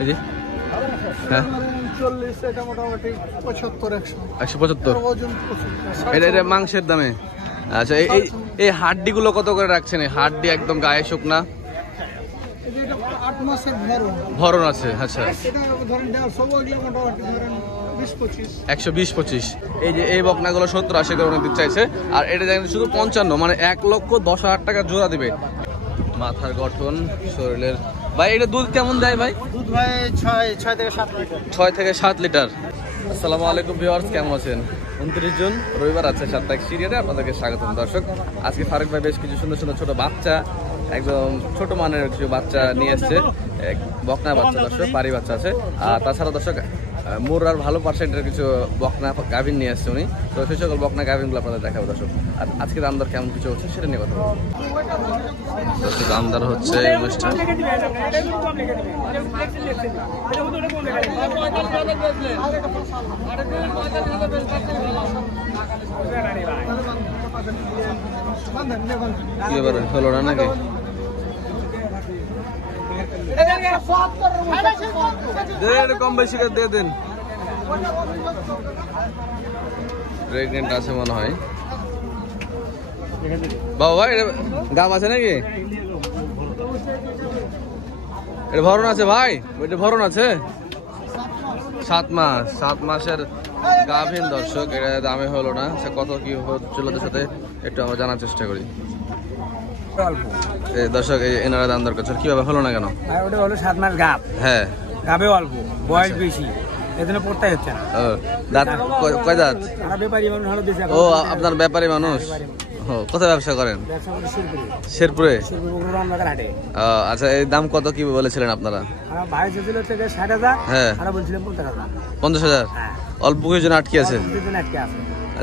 এই যে হ্যাঁ 40, এটা মোটামুটি 75-100। 175। এটা মাংসের দামে। আচ্ছা এই হাড্ডি গুলো কত করে রাখছেন? এই হাড্ডি একদম গায়ে শুকনা, 8 মাসের ভরণ আছে। আচ্ছা, এটা ধরেন 150, মোটামুটি ধরেন 20-25। 120-25। এই যে এই বকনাগুলো 70-80 করে দিতে চাইছে, আর এটা দেখেন শুধু 55, মানে 1,10,000 টাকা জোড়া দিবে। মাথার গঠন, শরীরের ভাই এটা দুধ কেমন দেয় ভাই? দুধ ভাই 6 থেকে 7 লিটার। 6 থেকে 7 লিটার। আসসালামু আলাইকুম ভিউয়ার্স, কেমন আছেন? 29 জুন রবিবার আছে সাপ্তাহিক সিরিয়ালে আপনাদেরকে স্বাগতম। দর্শক, আজকে ফারুক ভাই বেশ কিছু সুন্দর সুন্দর ছোট বাচ্চা, একদম ছোট মানের কিছু বাচ্চা নিয়ে এসছে। বকনা বাচ্চা দর্শক, পারি বাচ্চা আছে। আর তাছাড়া দর্শক মুরার ভালো পার্সেন্টের কিছু বকনা গাভিন নিয়ে আসছে উনি। তো সেই সকল বকনা গাভিনগুলো আপনাদের দেখাবো দর্শক। আর আজকে দামদার কেমন কিছু হচ্ছে সেটা নিয়ে কথা বলবো। দর্শক, দামদার হচ্ছে অনুষ্ঠান। কি ব্যাপার, হলো না নাকি? কম বেশি দিয়ে দেন। প্রেগনেন্ট আছে মনে হয় বাবা। এটা দাম আছে নাকি? এটা ভরণ আছে ভাই? এটা ভরণ আছে 7 মাস। 7 মাসের গাভীন দর্শক। এটা দামে হলো না, সে কত কি হচ্ছিল ওদের সাথে একটু আমরা জানার চেষ্টা করি। দর্শক এই এনারা দাম দর করছেন, কিভাবে হলো না কেন? ওটা হলো 7 মাস গাভ। হ্যাঁ, গাভে অল্প, বয়স বেশি, এজন্য পড়তাই হচ্ছে না। দাঁত কয় দাঁত? আমরা ব্যাপারী মানুষ, হলো বেশি। ও, আপনার ব্যাপারী মানুষ? কোথায় ব্যবসা করেন? শেরপুরে। আচ্ছা, এই দাম কত কি বলেছিলেন আপনারা? ভাই ছিল থেকে 60,000। হ্যাঁ, আমরা বলছিলাম 50,000। 50,000 অল্প কিছু জন্য আটকে আছে।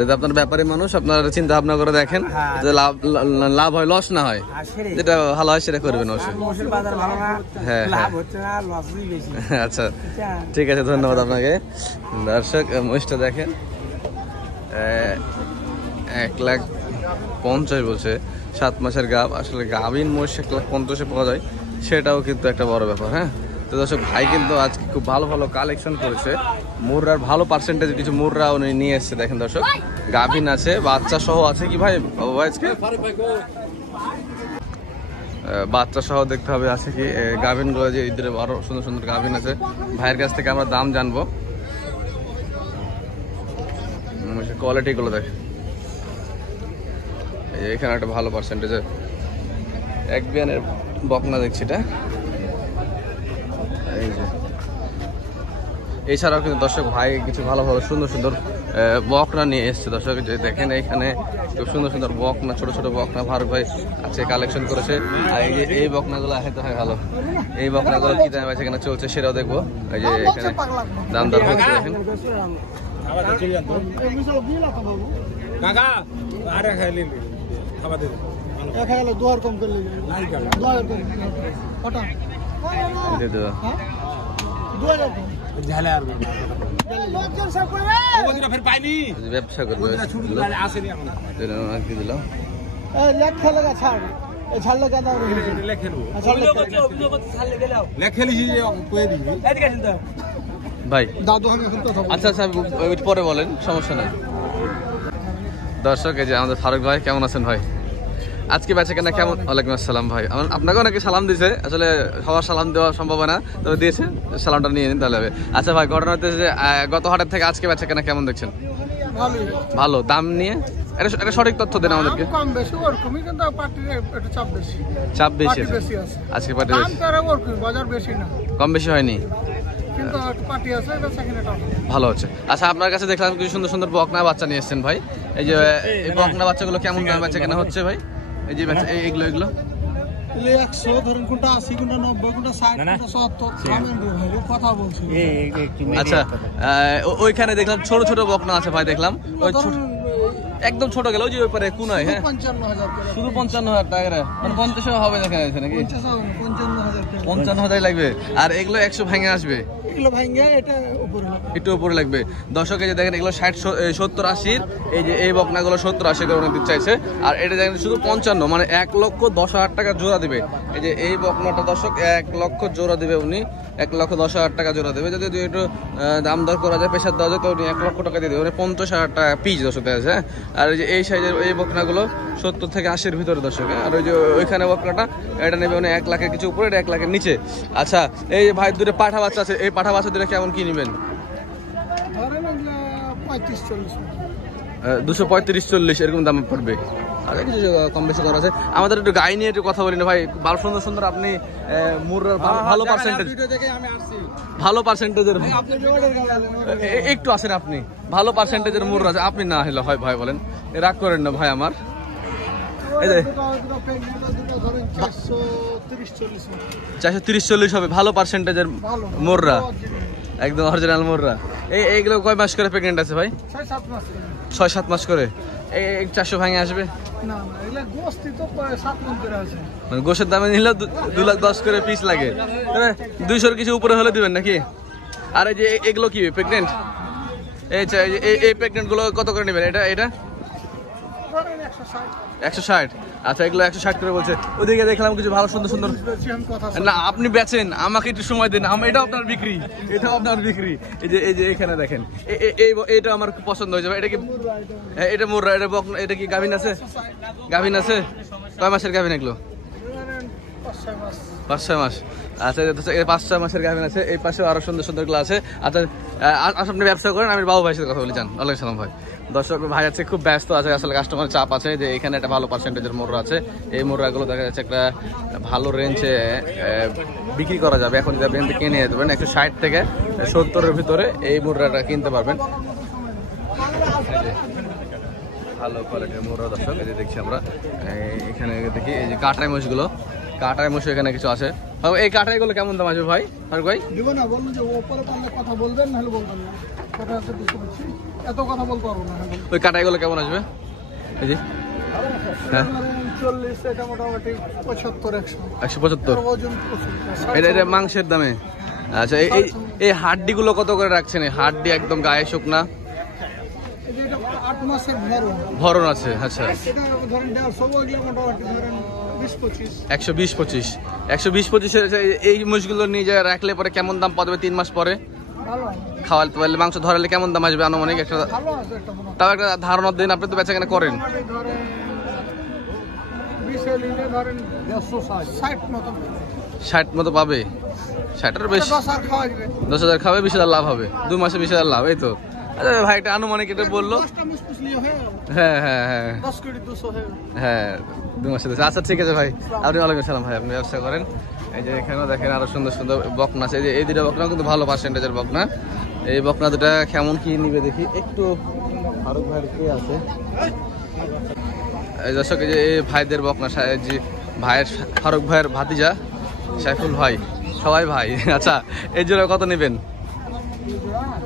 যদি আপনার ব্যাপারী মানুষ, আপনার চিন্তা ভাবনা করে দেখেন যে লাভ হয়, লস না হয়, যেটা ভালো হয় সেটা করবেন অবশ্যই। হ্যাঁ, আচ্ছা ঠিক আছে, ধন্যবাদ আপনাকে। দর্শক, মহিষটা দেখেন 1,50,000 বলছে। 7 মাসের গাভ। আসলে গাভীন মহিষ 1,50,000 পাওয়া যায়, সেটাও কিন্তু একটা বড় ব্যাপার। হ্যাঁ, তো দর্শক, ভাই কিন্তু আজকে খুব ভালো ভালো কালেকশন করেছে। মুররার ভালো পার্সেন্টেজ কিছু মুররা উনি নিয়ে এসছে। দেখেন দর্শক, গাভীন আছে, বাচ্চা সহ আছে। কি ভাই আজকে বাচ্চা সহ দেখতে হবে আছে কি গাভীন গুলো, যে ঈদের আরো সুন্দর সুন্দর গাভীন আছে। ভাইয়ের কাছ থেকে আমরা দাম জানবো, কোয়ালিটি গুলো দেখ। এখানে একটা ভালো পার্সেন্টেজের এক বিয়ানের বকনা দেখছি এটা। এই যে এছাড়াও কিন্তু দর্শক ভাই কিছু ভালো ভালো সুন্দর সুন্দর বকনা নিয়ে এসছে দর্শক। যে দেখেন এখানে খুব সুন্দর সুন্দর বকনা, ছোট ছোট বকনা ফারুক ভাই আছে কালেকশন করেছে। আর এই যে এই বকনাগুলো হয়তো হয় ভালো, এই বকনাগুলো কি দাম আছে এখানে চলছে সেটাও দেখবো। এই যে এখানে দাম দর হচ্ছে দেখেন। ব্যবসা করবে ভাই। আচ্ছা আচ্ছা, পরে বলেন, সমস্যা নেই। দর্শক, এই যে আমাদের ফারুক ভাই, কেমন আছেন ভাই? আজকে বেচা কেনা কেমন? ওয়ালাইকুম আসসালাম ভাই। আপনাকে অনেকে সালাম দিয়েছে, আসলে সবার সালাম দেওয়া সম্ভব না, তবে দিয়েছে, সালামটা নিয়ে নিন তাহলে হবে। আচ্ছা ভাই, ঘটনা হচ্ছে যে গত হাটের থেকে আজকে বেচা কেনা কেমন দেখছেন? ভালো। দাম নিয়ে এটা সঠিক তথ্য দেন আমাদেরকে। কম বেশি ওরকমই, কিন্তু পার্টির একটু চাপ বেশি। চাপ বেশি আছে আজকে পার্টির, বাজার বেশি না, কম বেশি হয়নি, কিন্তু পার্টি আছে, ভালো হচ্ছে। আচ্ছা, আপনার কাছে দেখলাম কিছু সুন্দর সুন্দর বকনা বাচ্চা নিয়ে এসেছেন ভাই। এই যে এই বকনা বাচ্চাগুলো কেমন দাম বেচা কেনা হচ্ছে ভাই? এই যে এগুলো 100 ধরেন, কোনটা 80, কোনটা 90, কোনটা 60, কোনটা 70 কথা বলছি। আচ্ছা, ওইখানে দেখলাম ছোট ছোট বকনা আছে ভাই, দেখলাম ওই ছোট একদম ছোট গেল, ওই যে ওইপারে কোনায়। হ্যাঁ, 55,000 শুধু 55,000 টাকা, মানে 50 হবে দেখা যাচ্ছে নাকি? 55,000 লাগবে। আর এগুলো 100 ভেঙে আসবে, একটু উপরে লাগবে। দর্শক, এই যে দেখেন এগুলো 60, 70, 80। এই যে এই বকনাগুলো 70-80 করে দিতে চাইছে। আর এটা দেখেন শুধু 55, মানে 1,10,000 টাকা জোড়া দিবে। এই যে এই বকনাটা দর্শক 1,00,000 জোড়া দিবে উনি। 1,10,000 টাকা জোড়া দেবে। যদি একটু দাম দর করা যায়, প্রেশার দেওয়া যায়, তো 1 লক্ষ টাকা দিয়ে দেবে, মানে 50,000 টাকা পিস দর্শক আছে। হ্যাঁ, আর এই যে এই সাইজের এই বকনাগুলো 70 থেকে 80-র ভিতরে দর্শক। আর ওই যে ওইখানে বকনাটা এটা নেবে মানে 1 লাখের কিছু উপরে, এটা 1 লাখের নিচে। আচ্ছা, এই ভাই দুটো পাঠা বাচ্চা আছে, এই পাঠা বাচ্চা দুটো কেমন কি নেবেন? 235-40 এরকম দাম পড়বে। আর কিছু কম বেশি করা আছে। আমাদের একটু গাই নিয়ে একটু কথা বলি না ভাই, ভালো সুন্দর সুন্দর আপনি মুররার ভালো পার্সেন্টেজ, ভালো পার্সেন্টেজের একটু আছেন আপনি, ভালো পার্সেন্টেজের মুররা আছে, আপনি না হলে হয় ভাই বলেন, রাগ করেন না ভাই আমার। এই যে 430-40 হবে ভালো পার্সেন্টেজের মুররা, একদম অরিজিনাল মুররা। এইগুলো কয় মাস করে প্রেগনেন্ট আছে ভাই? 6-7 মাস করে। এই 400 ভাঙে আসবে মানে গোশের দামে নিলে 2,10,000 করে পিস লাগে, 200-র কিছু উপরে হলে দিবেন নাকি? আর এই যে এগুলো কি প্রেগনেন্ট, এই প্রেগনেন্ট গুলো কত করে নেবেন? এটা 160। আচ্ছা, এগুলো 160 করে বলছে। ওদিকে দেখলাম কিছু ভালো সুন্দর সুন্দর। না আপনি বেচেন, আমাকে একটু সময় দেন, এটা আপনার বিক্রি, এটা আপনার বিক্রি। এই যে এখানে দেখেন, এটা আমার খুব পছন্দ হয়ে যাবে। এটা কি এটা মুররা, এটা কি গাভিন আছে? গাভিন আছে? কয় মাসের গাভিন এগুলো? 5-6 মাস। আচ্ছা, 5-6 মাসের গাভিন আছে। এই পাশে আরো সুন্দর সুন্দর গুলো আছে। আচ্ছা, আপনি ব্যবসা করেন, আমি বাবু ভাইয়ের সাথে কথা বলি। যান। ওয়ালাইকুম সালাম ভাই। দর্শক ভাই আছে, খুব ব্যস্ত আছে আসলে, কাস্টমার চাপ আছে। যে এখানে একটা ভালো পার্সেন্টেজের মুররা আছে। এই মুররাগুলো দেখা যাচ্ছে একটা ভালো রেঞ্জে বিক্রি করা যাবে। এখন যাবে এখান থেকে কিনে নিয়ে যাবেন 160 থেকে 70-এর ভিতরে এই মুররাটা কিনতে পারবেন। ভালো কোয়ালিটির মুররা দর্শক, এই যে দেখছি আমরা এখানে দেখি এই যে কাটাই মোষগুলো, কাটাই মোষ এখানে কিছু আছে। এই কাটাই গুলো কেমন দাম আসবে ভাই? ফারুক ভাই দিব না, বলুন যে ওপরে পারলে কথা বলবেন, নাহলে বলবেন না। কথা আছে বুঝতে পারছি, এত কথা বলতে পারবো না। ওই কাটাই গুলো কেমন আসবে? এই যে হ্যাঁ 40, এটা মোটামুটি 175। এটা মাংসের দামে। আচ্ছা, এই হাড্ডি গুলো কত করে রাখছেন? এই হাড্ডি একদম গায়ে শুকনা, 8 মাসের ভরণ আছে। আচ্ছা, এটা ধরেন 150, মোটামুটি ধরেন 20-25। 120-25 এই মোষগুলো নিয়ে যায় রাখলে পরে কেমন দাম পাবে? 3 মাস পরে খাওয়াতে পারলে, মাংস ধরালে কেমন দাম আসবে আনুমানিক? একটা তাও একটা ধারণা দিন, আপনি তো বেচা কেনা করেন। 60 মতো পাবে, 60-এর বেশি। 10,000 খাবে, 20,000 লাভ হবে। 2 মাসে 20,000 লাভ, এই তো। আচ্ছা ভাই, একটা আনুমানিক এটা বললো। হ্যাঁ হ্যাঁ হ্যাঁ হ্যাঁ, 2 মাসে। আচ্ছা ঠিক আছে ভাই, আপনি ওয়ালাইকুম সালাম ভাই, আপনি ব্যবসা করেন। এই যে এখানেও দেখেন আরো সুন্দর সুন্দর বকনা আছে। এই দুটা বকনা কিন্তু ভালো পার্সেন্টেজের বকনা। এই বকনা দুটা কেমন কি নিবে দেখি একটু। ফারুক ভাইয়ের কে আছে? এই দর্শক, এই যে এই ভাইদের বকনা, যে ভাইয়ের ফারুক ভাইয়ের ভাতিজা সাইফুল ভাই, সবাই ভাই। আচ্ছা, এই জন্য কত নেবেন?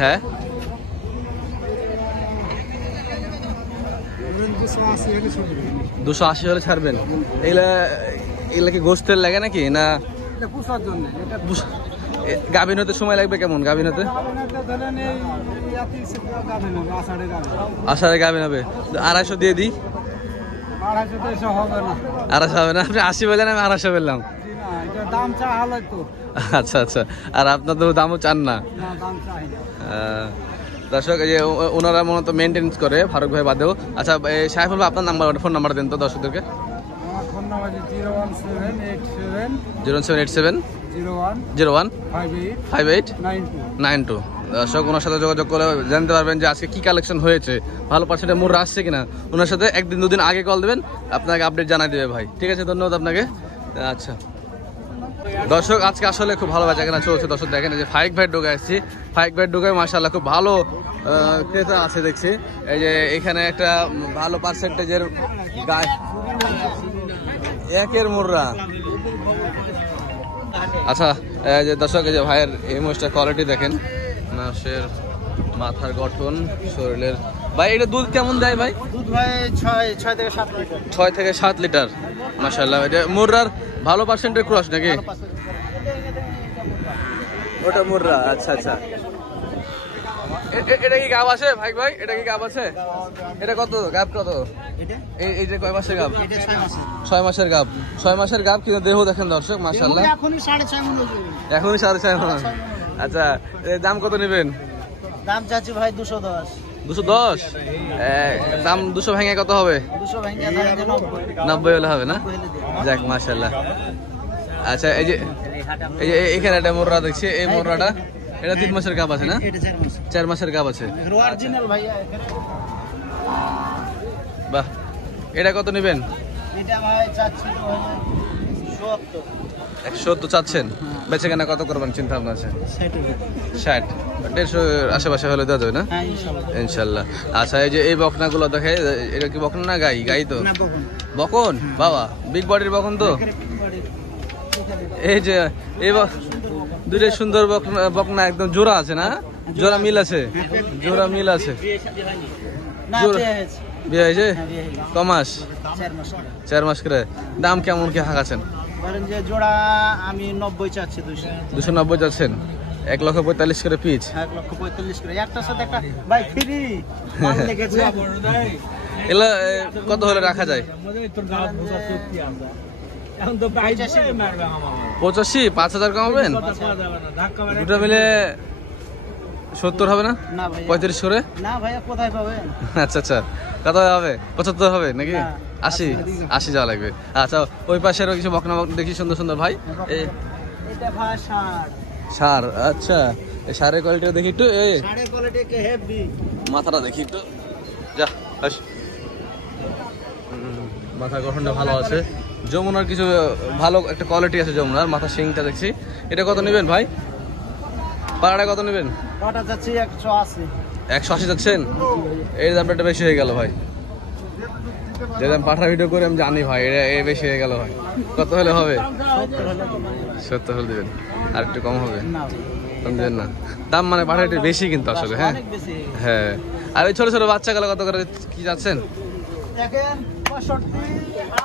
হ্যাঁ 280 হলে ছাড়বেন। এগুলা কি গোস্তের লাগে নাকি না গাভিন হতে সময় লাগবে? কেমন গাভিন হতে? আষাঢ়ে গাভিন হবে। 250 দিয়ে দিই। 250 হবে না? আপনি 80 বললেন, আমি 250 বললাম। আচ্ছা আচ্ছা, আর আপনার তো দামও চান না। দর্শক, এই যে ওনারা মূলত মেনটেন্স করে, ফারুক ভাই বাদেও। আচ্ছা সাইফুল ভাই, আপনার নাম্বার, ফোন নাম্বার দেন তো দর্শকদেরকে। 01787 01 58 92। দর্শক, ওনার সাথে যোগাযোগ করে জানতে পারবেন যে আজকে কি কালেকশন হয়েছে, ভালো পার্সেন্টে মুররা আসছে কিনা। ওনার সাথে 1-2 দিন আগে কল দেবেন, আপনাকে আপডেট জানাই দেবে ভাই। ঠিক আছে, ধন্যবাদ আপনাকে। আচ্ছা দর্শক, আজকে আসলে খুব ভালো বেচাকেনা চলছে। দর্শক দেখেন, যে ফাইক ভাইয়ের ঢোকায় আসছি, ফাইক ভাইয়ের ঢোকায় মাশাআল্লাহ খুব ভালো ক্রেতা আছে দেখছি। এই যে এখানে একটা ভালো পার্সেন্টেজের গায়ে একের মুররা। আচ্ছা, এই যে দর্শক, এই যে ভাইয়ের এই মোষটার কোয়ালিটি দেখেন, মাসের মাথার গঠন, শরীরের। ভাই এটা দুধ কেমন দেয় ভাই? দুধ ভাই 6 থেকে 7 লিটার। মাশাআল্লাহ, এটা মুররার ভালো পার্সেন্টের ক্রস নাকি? ওটা মুররা। আচ্ছা আচ্ছা, এটা কি গাব আছে ভাই ভাই? এটা কি গাব আছে? এটা কত গাব কত? এই যে কয় মাসের গাব? 6 মাসের গাব। 6 মাসের গাব, কিন্তু দেহ দেখেন দর্শক মাশাআল্লাহ। এখনই 6.5 মণ ওজন। এখনই 6.5 মণ। আচ্ছা, এর দাম কত নেবেন? দাম চাচ্ছি ভাই 210। 210? দাম 200 ভেঙে কত হবে? 200 ভেঙে ধরেন যে 90 হলে হবে না? যাক মাশাআল্লাহ। আচ্ছা, এই যে এখানে একটা মোররা দেখছি, এই মোররাটা এটা 3 মাসের গাব আছে না? এটা 4 মাস। 4 মাসের গাব আছে। অরিজিনাল ভাইয়া। বাহ, এটা কত নেবেন? এটা ভাই চাচ্ছি 70। 170 চাচ্ছেন? বেচে কেনা কত করবেন চিন্তা ভাবনা আছে? 60 150 আশেপাশে হলে দেওয়া যাবে না? হ্যাঁ ইনশাআল্লাহ। ইনশাল্লাহ। আচ্ছা, এই যে এই বকনাগুলো দেখে, এটা কি বকনা না গাই? গাই তো। না বকুন। বকন? বাবা, বিগ বডির বকন তো। এই যে এই দুইটা সুন্দর বকনা একদম জোড়া আছে না? জোড়া মিল আছে? জোড়া মিল আছে। না জোড়া পেয়েছে। বিয়ে হয়েছে? হ্যাঁ বিয়ে হয়ে গেছে। ক মাস? 4 মাস। 4 মাস করে। দাম কেমন কি হাঁকাছেন? ধরেন যে জোড়া আমি 90 চাচ্ছি। 290 যাচ্ছেন? 1,45,000 করে পিচ। 1,45,000 করে একটার সাথে একটা ভাই ফ্রি মাল লেগেছে। এগুলা কত হলে রাখা যায়? 85? 5,000 কমাবেন? দুটো মিলে 70 হবে না? না ভাই 35 করে? না ভাইয়া কোথায় পাবেন? আচ্ছা আচ্ছা, কত হবে? 75 হবে নাকি? না, 80 যাওয়া লাগবে। আচ্ছা, ওই পাশেরও কিছু বকনা দেখি সুন্দর সুন্দর ভাই। এটা ভাই 60। সার? আচ্ছা, এই সারের কোয়ালিটিটা দেখি একটু। এই সাড়ে কোয়ালিটি কে হেভি। মাথাটা দেখি একটু। যা আস। মাথার গঠনটা ভালো আছে। যমুনার কিছু ভালো একটা কোয়ালিটি আছে যমুনার। মাথা শিংটা দেখছি। এটা কত নেবেন ভাই? পাড়াটা কত নেবেন? কটা যাচ্ছে 180। 180 যাচ্ছেন? এই দামটা একটু বেশি হয়ে গেল ভাই। যে দাম পাঠা ভিডিও করে আমি জানি ভাই, এটা বেশি হয়ে গেল ভাই। কত হলে হবে? 70 হলে দেবেন? আর একটু কম হবে? না কম দেবেন না? দাম মানে পাঠা একটু বেশি কিন্তু আসলে। হ্যাঁ অনেক বেশি। হ্যাঁ। আর ওই ছোট ছোট বাচ্চা গুলো কত করে কি যাচ্ছেন? দেখেন 65,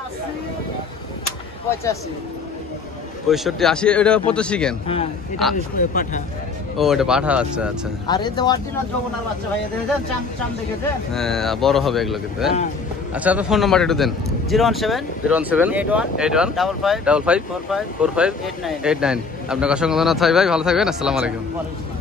80, 85। 65, 80? ওইটা 85 কেন? হ্যাঁ এটা পাঠা। ও, এটা পাঠা। আচ্ছা আচ্ছা। আর এতে অরিজিনাল যমুনার বাচ্চা ভাই দেখেন চাম দেখেছেন? হ্যাঁ, বড় হবে এগুলো কিন্তু। হ্যাঁ। হ্যাঁ। আচ্ছা, আপনার ফোন নাম্বার একটু দেন। 017 017 81 81 55 55 45 45 89। 89। আপনাকে অসংখ্য ধন্যবাদ ভাই, ভালো থাকবেন। আসসালামু আলাইকুম। ওয়ালাইকুম।